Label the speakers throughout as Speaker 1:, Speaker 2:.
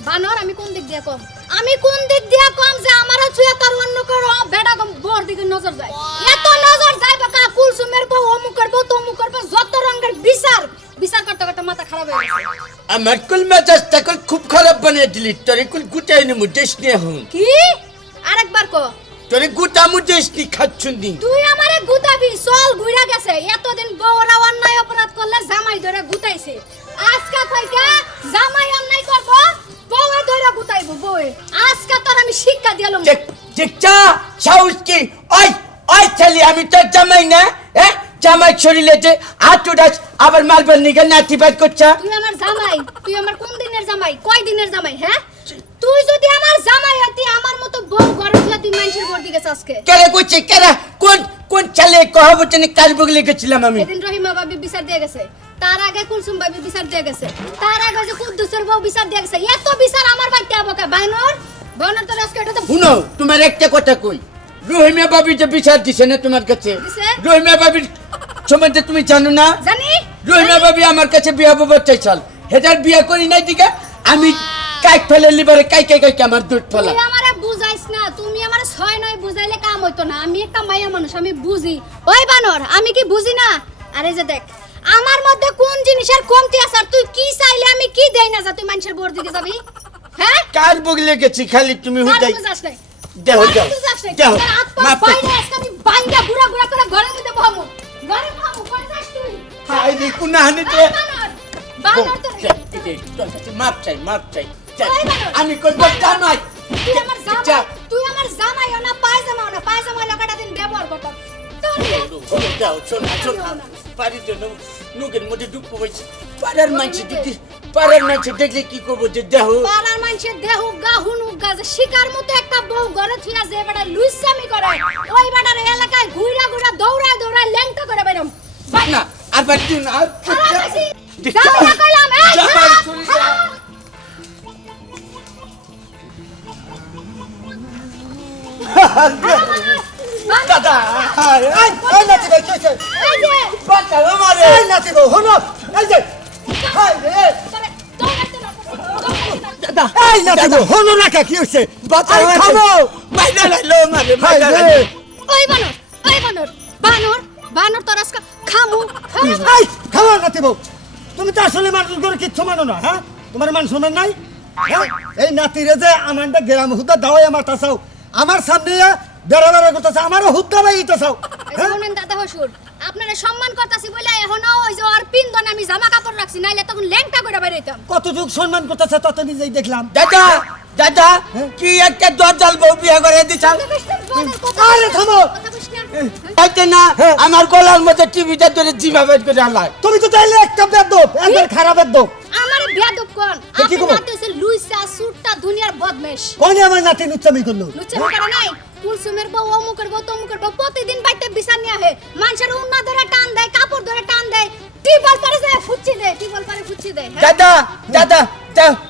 Speaker 1: বানর আমি কোন দিক দিয়ে কম? আমি কোন দিক দিয়ে কম যে আমার ছুঁয়ে তার অন্য করো বেটা কম বোর দিকে নজর যায়। এত নজর যায় বাকা কুলসুমের বউ অমুকের বউ তমুকের বউ যত রঙের বিচার। বিচার করতে করতে মাথা খারাপ হয়ে গেছে।
Speaker 2: আমার কুল মেজাজটা কুল খুব খারাপ বানিয়ে দিলি তোরে কুল গুটাই নিমু দেশ নিয়ে হুন
Speaker 1: কি? আরেকবার কো।
Speaker 2: তোরে গুটা মু দেশ নি খাচ্ছুন দিন
Speaker 1: তুই আমারে গুতাবি চল ঘুরা গেছে। এতদিন বউরা অন্যায় অপরাধ করলে জামাই ধরে গুতাইছে আজকা কইকা জামাই অন্যায় করব বউয়ে ধরে গুতাইব বউয়ে। আজকা তোর আমি শিক্ষা দিলাম
Speaker 2: দেখ দেখছা সাহস কি? ওই ওই ছেলে আমি তোর জামাই না হ্যাঁ জামাই শরীরে যে আটুডাস আবার মালবেল নিগে নাতি বাইর করছা।
Speaker 1: তুই আমার জামাই তুই আমার কোন দিনের জামাই? কয় দিনের জামাই হ্যাঁ? তুই যদি আমার জামাই হতি আমার মতো বউ ঘরে তুই তুই মানুষের বর দিকে আজকে
Speaker 2: কেরে কইছে কেরে? কোন কোন ছেলে কহাবো জানি কার বগলে গেছিলাম আমি?
Speaker 1: এদিন রহিমা ভাবি বিচার দিয়ে গেছে। তার আগে কুলসুম ভাবি বিচার দিয়ে গেছে। তার আগে যে কুদ্দুসের বউ বিচার দিয়ে গেছে এত বিচার আমার বাড়িতে আবকে বাইনর বনর? তোর আজকে এটা তো
Speaker 2: শুনো তোমার একটা কথা কই? রহিমা বাবি যে বিচার দিছে না তোমার কাছে? রহিমা বাবির সম্বন্ধে তুমি জানো না?
Speaker 1: জানি।
Speaker 2: রহিমা বাবি আমার কাছে বিয়া বাবার চাইছাল। হেটার বিয়া করি নাই দিকে আমি কাইক ফেলে লিবারে কাই কাই কাই আমার দুধ ফেলা।
Speaker 1: আমারে বুঝাইস না তুমি আমারে ছয় নয় বুঝাইলে কাম হইতো না। আমি একটা মাইয়া মানুষ আমি বুঝি। ওই বানর আমি কি বুঝি না? আরে যে দেখ আমার মধ্যে কোন জিনিসের কমতি আছে আর তুই কি চাইলে আমি কি দেই না যা তুই মানুষের বোর দিকে যাবি হ্যাঁ
Speaker 2: কার বগলে গেছি খালি তুমি হুদাই
Speaker 1: নাই
Speaker 2: দেহ, দেহ,
Speaker 1: নাই।
Speaker 2: দেহ, মাপ
Speaker 1: আমি বাইঙ্গা গুড়া গুড়া করে ঘরের মধ্যে বহামু ঘরে বহামু কই যাস তুই
Speaker 2: হাই রে কুনা হানি তো
Speaker 1: ওই বানর তো
Speaker 2: মাপ চাই মাপ চাই। আমি কই জামাই
Speaker 1: তুই আমার
Speaker 2: যা।
Speaker 1: জামাই তুই আমার জামাই না পায়জামা না পায়জামা লাগাটা দিন ব্যবহার করতাম তোর
Speaker 2: যাও শোনা শোনা পারি তো নুকের মধ্যে ডুব পড়েছি পাড়ার মানুষ দেখি পাড়ার মানুষ দেখলে কি করব যে দেহ?
Speaker 1: পাড়ার মানুষের দেহ গা হুনু গা যে শিকার মতো একটা বউ ঘরে থুয়া যে বেটা লুইসামি করে ওই বেটার এলাকায় ঘুরা ঘুরা দৌড়ায় দৌড়ায় ল্যাংটা করে বেরম
Speaker 2: না আর পারছি না আর
Speaker 1: খারাপ আছি যাও না কইলাম এই
Speaker 2: জামাই
Speaker 1: খারাপ,
Speaker 2: চলে
Speaker 1: খারাপ।
Speaker 3: দাদা এই এই নাতি ভাই
Speaker 1: যে
Speaker 2: বাচ্চা আমারে
Speaker 3: এই নাতি ভাই হলো এই যে হাই রে।
Speaker 1: না
Speaker 3: এই নাতি ভাই হলো না কা কি হইছে
Speaker 2: বাচ্চা
Speaker 3: থামো।
Speaker 2: মাইনা লাইলো মারে
Speaker 3: হাই
Speaker 2: মাইনা
Speaker 3: রে।
Speaker 2: লাইলো
Speaker 1: ওই বানর ওই বানর বানর বানর তোর আজকে খামু
Speaker 3: এই থামো নাতি ভাই তুমি তো আসলে মানুষ করে কিচ্ছু মানো না হ্যাঁ? তোমার মান সম্মান নাই? হ্যাঁ? এই নাতিরে যে আমার গ্রাম হুদা দাওয়াই আমার তাসাও আমার সামনে বেড়া করতেছে আমারও হুদ্দা ভাই
Speaker 1: শুনেন দাদা হসুর আপনারা সম্মান করতাছি বলে এখনও ওই যে পিন্দন আমি জামা কাপড় রাখছি নাইলে তখন ল্যাংটা করে বেরাইতাম
Speaker 3: কতটুক সম্মান করতেছে তত নিজেই দেখলাম।
Speaker 2: দাদা দাদা কি একটা দরজাল বউ বিয়ে করে দিছাল
Speaker 3: আরে থামো।
Speaker 2: না।
Speaker 3: হ্যাঁ।
Speaker 2: আমার গলার মধ্যে টিভিটা ধরে জিমা বের করে আলাই
Speaker 3: তুমি তো তাইলে একটা বেদব একবার খারাপ বেদব
Speaker 1: আমার বিয়াদব কোন? আপনি লুইসা সুটটা দুনিয়ার বদমেশ।
Speaker 3: কোনে আমার নাতি নুচ্চামি করল?
Speaker 1: লুচ্চা করে নাই? কুলসুমের বউ অমুকের বউ তমুকের বউ প্রতিদিন বাইতে বিচার নিয়ে আহে মানুষের উন্না ধরে টান দেয় কাপড় ধরে টান দেয়। টিবল পারে যায় ফুচ্ছি দেয় টিবল পারে ফুচ্ছি দেয় হ্যাঁ?
Speaker 2: দাদা দাদা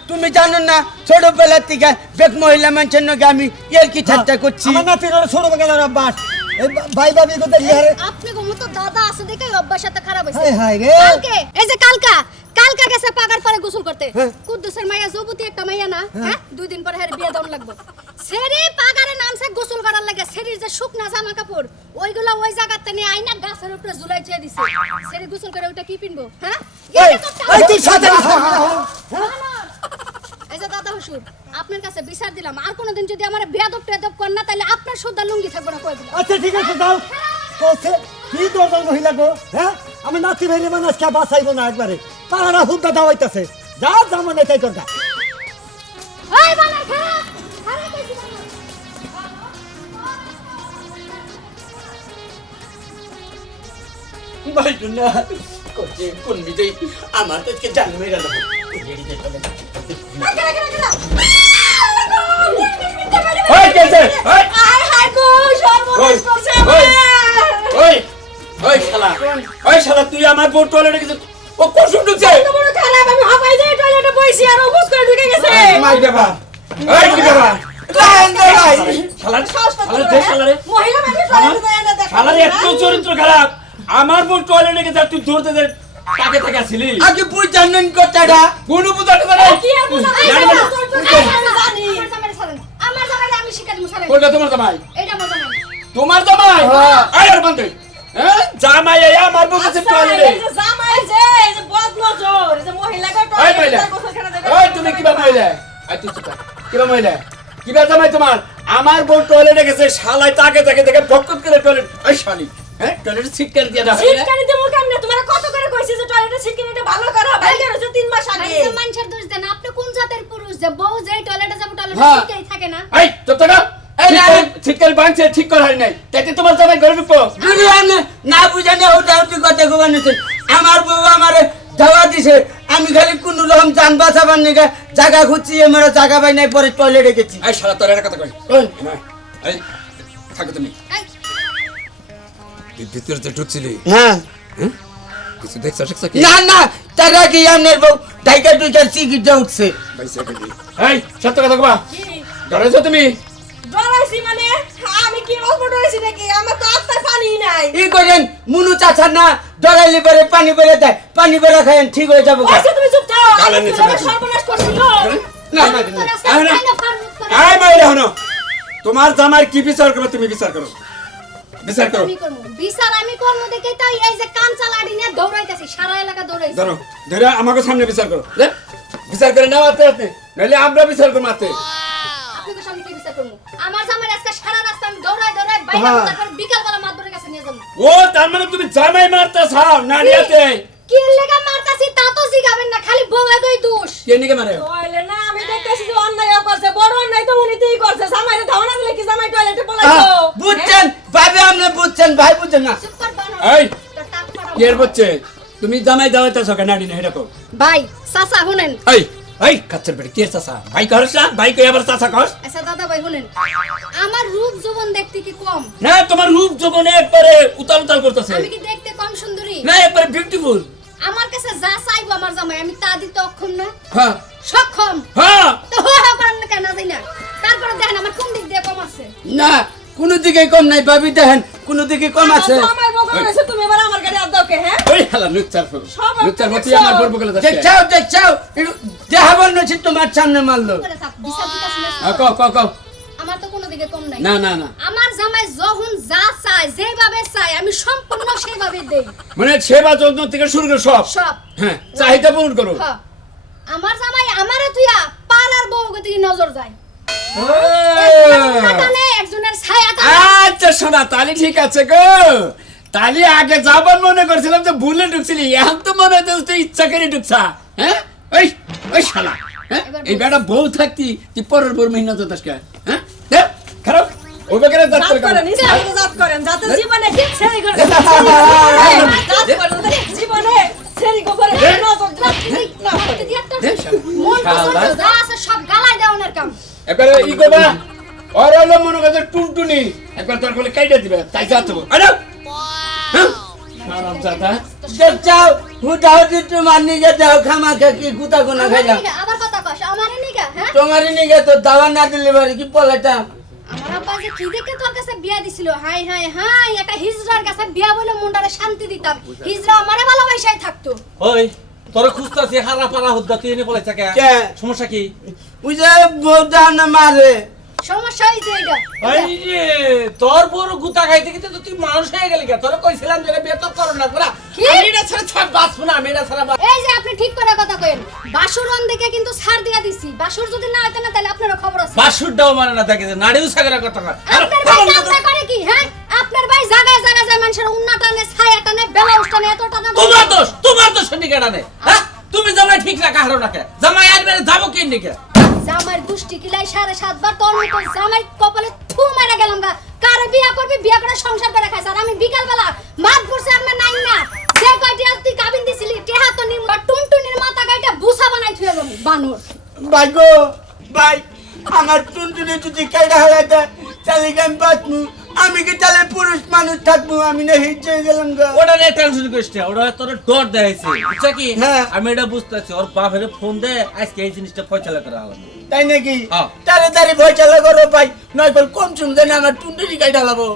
Speaker 2: তুমি জানো না ছোটবেলা থেকে বেগ মহিলা মানুষের নগে আমি এর কি ঠাট্টা করছি?
Speaker 3: আমার নাতির ওরা ছোট বেলার অভ্যাস ভাই ভাবি কো দেখলি আরে
Speaker 1: আপনি গো মতো দাদা আছে দেখে অভ্যাস সাথে খারাপ হইছে
Speaker 3: হায় হায় রে।
Speaker 1: কালকে এই যে কালকা কালকা গেছে পাগার পরে গোসল করতে।
Speaker 3: হ্যাঁ।
Speaker 1: কুদ্দুসের মাইয়া যুবতী একটা মাইয়া না হ্যাঁ? দুই দিন পরে হের বিয়ে দাম লাগবে। সেরি পাগারে নামছে গোসল করার লাগে। সেরির যে শুকনা জামা কাপড় ওইগুলা ওই জায়গাতে নিয়ে আইনা গাছের উপরে ঝুলাই চেয়ে দিছে। সেরি গোসল করে ওইটা কি পিনবো? হ্যাঁ?
Speaker 3: এই
Speaker 1: এটা করতে
Speaker 3: এই
Speaker 1: হবে।
Speaker 3: তুই সাথে
Speaker 1: এই যে দাদা হুসুর আপনার কাছে বিচার দিলাম। আর কোনোদিন যদি আমার বেয়াদব টেদব কর না তাহলে আপনার সুদ্ধা লুঙ্গি থাকবে না কই দিলাম?
Speaker 3: আচ্ছা ঠিক আছে কইছে কি দরকার মহিলা গো? হ্যাঁ? আমি নাতি ভাইরে মানুষ কে বাঁচাইবো না একবারে? তারা হুদ্দা দাওয়াইতাছে। যা জামা নাই তাই করগা।
Speaker 1: ওই বানর খারাপ
Speaker 2: ভাই না করছে কোন বিজয়? আমার তো আজকে জান মেরে গেল তুই আমার বোট টয়লেটে গেছিস। ও কসুম ঢুকছে মাই দেবা ওই কি দেবা লাইন দে ভাই শালা শালা শালা রে এত চরিত্র খারাপ। আমার বোন টয়লেটে গেছে তুই ধরতে দে
Speaker 4: তাকে থেকে আসিলি।
Speaker 2: আগে বুঝছেন না কথাটা।
Speaker 4: কোনো বুঝাতে পারে
Speaker 5: কি আর বুঝা
Speaker 1: এই
Speaker 4: জানি?
Speaker 1: জামাই। আমার জামাইরে আমি শিক্ষা দিব ছাড়েন।
Speaker 4: কোনটা তোমার জামাই।
Speaker 1: আমার জামাই।
Speaker 4: তোমার জামাই?
Speaker 2: হ্যাঁ।
Speaker 4: আয় আর বন্ধু হ্যাঁ? জামাই এই আমার বুকে
Speaker 5: আচ্ছা,
Speaker 4: টয়লেটে।
Speaker 5: জামাই যে, যে যে।
Speaker 4: ওই তুমি কিবা মহিলা? আই তুই চুপ কিবা মহিলা? কিবা জামাই তোমার? আমার বউ টয়লেটে গেছে শালাই তাকে তাকে দেখে ভক্কত করে টয়লেট ওই শালি। হ্যাঁ? টয়লেটে সিট করে দিয়ে দাও।
Speaker 5: ছিটকানি দেবো কেমনে? তোমার কত করে কইছি যে টয়লেটে ছিটকানিটা ভালো করো, ভাইঙ্গা রয়েছে তিন মাস আগে।
Speaker 1: খালি মানুষের দোষ দেন, আপনি কোন জাতের পুরুষ? যে বউ যেই টয়লেটে যাব টয়লেটে
Speaker 4: হ্যাঁ।
Speaker 1: থাকে না।
Speaker 4: এই চুপ থাকো।
Speaker 2: এই
Speaker 4: ঠিক করে বাঁধছে ঠিক করে হয় নাই। তাইতে তোমার জামাই ঘরে ঢুকবো।
Speaker 2: যদি আমি না ওটা ওটি কথা আমার বউ আমার দাওয়া দিছে। আমি খালি কোন রকম যান বাঁচাবার নিগে জায়গা খুঁজছি আমার জায়গা পাই নাই পরে টয়লেটে গেছি।
Speaker 4: এই শালা তোর একটা কথা কই। এই থাকো তুমি। ভিতরে তো ঢুকছিলি
Speaker 2: হ্যাঁ
Speaker 4: কিছু দেখছ দেখছ কি
Speaker 2: না না তারা কি আমার বউ ডাইকা টুইকা সিকিটা উঠছে
Speaker 4: এই সত্য কথা কবা
Speaker 5: কি?
Speaker 4: ডরেছো তুমি
Speaker 5: ডরাইছি মানে? আমি কি অল্প ডরাইছি নাকি? আমার তো আত্মায় পানি নাই।
Speaker 2: ই করেন মুনু চাচা না ডরাইলে পরে পানি বেড়ে দেয় পানি বেড়ে খায়েন ঠিক হয়ে যাব
Speaker 5: যে তুমি চুপ থাকো,
Speaker 4: গালে
Speaker 5: আমি? সর্বনাশ করছিল।
Speaker 4: না না।
Speaker 1: না।
Speaker 4: মাইরে হনো তোমার জামাই কি বিচার করবে তুমি বিচার করো বিচার করো।
Speaker 1: বিচার আমি করব দেখে তো এই যে কান চালাড়ি নিয়ে দৌড়াইতেছি সারা এলাকা দৌড়াইছি।
Speaker 4: ধরো ধরে আমাকে সামনে বিচার করো। দে, বিচার করে নাও আতে আতে নাহলে আমরা বিচার করব আতে
Speaker 1: আপনাকে সামনে কি বিচার করব? আমার জামাই আজকে সারা রাস্তা আমি দৌড়াই দৌড়াই বাইরে
Speaker 2: হ্যাঁ।
Speaker 1: তারপর বিকাল বেলা মাদুরের কাছে নিয়ে যাব।
Speaker 4: ও তার মানে তুমি জামাই
Speaker 1: কি? লেগা মারতাছি তা তো জিগাবেন না খালি বউ এগোই দোষ।
Speaker 4: কে নিকে মারে?
Speaker 5: না, আমি দেখতেছি যে অন্যায়ও করছে, বড় অন্যায় তো উনিতেই করছে। জামাইরে ধাওনা দিলে কি জামাই টয়লেটে পলাইছো?
Speaker 2: বুঝছেন? ভাবে আপনি বুঝছেন ভাই বুঝছেন না।
Speaker 4: এই এর বলছে তুমি জামাই দাওয়াতে সকে নাড়ি না এরকম
Speaker 1: ভাই চাচা শুনেন।
Speaker 4: এই এই কাচ্চার বেটি কে চাচা? ভাই করস না ভাই কই আবার চাচা কস
Speaker 1: আচ্ছা দাদা ভাই শুনেন। আমার রূপ যৌবন দেখতে কি কম?
Speaker 4: না তোমার রূপ যৌবনে একবারে উতাল উতাল করতেছে।
Speaker 1: আমি কি দেখতে কম সুন্দরী?
Speaker 4: না একবারে বিউটিফুল
Speaker 1: আমার কাছে যা চাইব আমার জামাই আমি তা দিতে অক্ষম না।
Speaker 4: হ্যাঁ।
Speaker 1: সক্ষম?
Speaker 4: হ্যাঁ।
Speaker 1: তো হো হো করেন না কেন যাই না। তারপরে দেখেন আমার কোন দিক দিয়ে কম আছে?
Speaker 2: না কোনো দিকে কম নাই ভাবি দেখেন কোনো দিকে কম আছে।
Speaker 5: তুমি এবার আমার গাড়ি হাত দাও কে, হ্যাঁ?
Speaker 4: ওই হালা লুচ্চার ফুল লুচ্চার মতি আমার বলব গেলে যাচ্ছে।
Speaker 2: দেখছাও দেখছাও দেখাবার নছি তোমার সামনে মারলো
Speaker 1: করে থাক বিচার দিতাছি না।
Speaker 4: কও কও কও।
Speaker 1: আমার তো কোনো দিকে কম নাই।
Speaker 4: না না না।
Speaker 1: আমার জামাই যখন যা চায় যেভাবে চায় আমি সম্পূর্ণ সেভাবে দেই।
Speaker 4: মানে সেবা যত্ন থেকে শুরু করে সব।
Speaker 1: সব।
Speaker 4: হ্যাঁ চাহিদা পূরণ করো।
Speaker 1: হ্যাঁ। আমার জামাই আমারে তুইয়া পাড়ার বউ দিকে নজর যায়
Speaker 4: আচ্ছা শোনা তালি ঠিক আছে গো। তালি আগে যাবার মনে করছিলাম যে ভুলে ঢুকছিলি এখন তো মনে হচ্ছে তুই ইচ্ছা করে ঢুকছা হ্যাঁ? ওই ওই শালা হ্যাঁ? এই বেটা বউ থাকতি তুই পরের বউর মেহনত হতাস কে হ্যাঁ? খারাপ? ও বেকারে
Speaker 5: জাত
Speaker 4: করে
Speaker 5: করেন,
Speaker 4: কেন?
Speaker 5: ইচ্ছা মতো জাত করেন, যাতে জীবনে ছেড়ি করে- জাত করেন, জীবনে ছেড়ি করে না। পড়ে।
Speaker 1: তুই মন পছন্দ যা আছে সব গালায় দেওয়ানের কাম।
Speaker 4: এবারে ই করবা ওর হলো মনে করছে টুনটুনি। একবার তোর বলে কাইটা দিবে তাই যাতে আরে! হ্যাঁ? হারাম জাদা।
Speaker 2: দেখছাও হুটা হুটি তোমার নিজে দেহ খামা কি গুতা গুনা খাইলাম।
Speaker 1: আবার কথা কস আমারই নিগা হ্যাঁ?
Speaker 2: তোমারই নিগে তো দাওয়া না দিলে পারে কি পলাটা
Speaker 1: আমার আব্বা যে কি দেখে তোর কাছে বিয়া দিছিল? হাই হাই হাই একটা হিজড়ার কাছে বিয়া বলে মুন্ডারে শান্তি দিতাম। হিজড়া আমারে ভালোবাসাই থাকতো।
Speaker 6: ওই তোর খুঁজতাছি হারা পারা হুদ্দা তুই এনে পলাইছা কে? সমস্যা কি?
Speaker 2: বুঝে বউটা না মারে।
Speaker 1: সমস্যা হয়েছে এইটা।
Speaker 6: এই রে তোর বড় গুতা খাইতে গিয়ে তুই মানুষ হয়ে গেলি কে? তোর কইছিলাম যে বেতন করো না তোরা আমি এটা ছাড়া ছাড় বাঁচবো না আমি এটা ছাড়া
Speaker 1: এই যে আপনি ঠিক করে কথা কইেন বাসুরন দেখে কিন্তু ছাড় দিয়া দিছি। বাসুর যদি না হইতো না তাহলে আপনারও খবর আছে।
Speaker 6: বাসুরটাও মানে না দেখে যে নাড়িও সাগরের কথা কয়।
Speaker 1: আপনার ভাই কামটা করে কি হ্যাঁ? আপনার ভাই জায়গায় জায়গায় যায় মানুষের উন্না টানে ছায়া টানে বেলাউস টানে
Speaker 6: তোমার দোষ দোষ নিকে নেই হ্যাঁ তুমি জামাই ঠিক রাখা হারো নাকে? জামাই আর বেড়ে যাব কি নিকে?
Speaker 1: জামাইর দুষ্টি কিলাই সাড়ে সাতবার তোর মতো জামাই কপালে থু মেরে গেলাম গা। কারে বিয়া করবি? বিয়া করে সংসার করে খাইছ। আর আমি বিকাল বেলা মাত পড়ছে আর নাই না যে কয়টি তুই কাবিন দিছিলি টেহা তো নিম টুনটুনির মাথা গাইটা বুসা বানাই থুয়ে যাব বানর।
Speaker 2: ভাই গো ভাই আমার টুনটুনি যদি কাইটা হারাইতে তাহলে কি আমি কি তাহলে পুরুষ মানুষ থাকব? আমি না হিট হয়ে গেলাম গা।
Speaker 6: ওটা নিয়ে টেনশন করিস না, ওটা তোর ডর দেখাইছে বুঝছা কি?
Speaker 2: হ্যাঁ।
Speaker 6: আমি এটা বুঝতেছি ওর বাপের ফোন দে আজকে এই জিনিসটা ফয়সালা করা হলো
Speaker 2: তাই নাকি?
Speaker 6: হ্যাঁ।
Speaker 2: তাড়াতাড়ি ভয় চালা করো ভাই নয় কম শুনতে না আমার টুন্ডুরি গাই হালাবো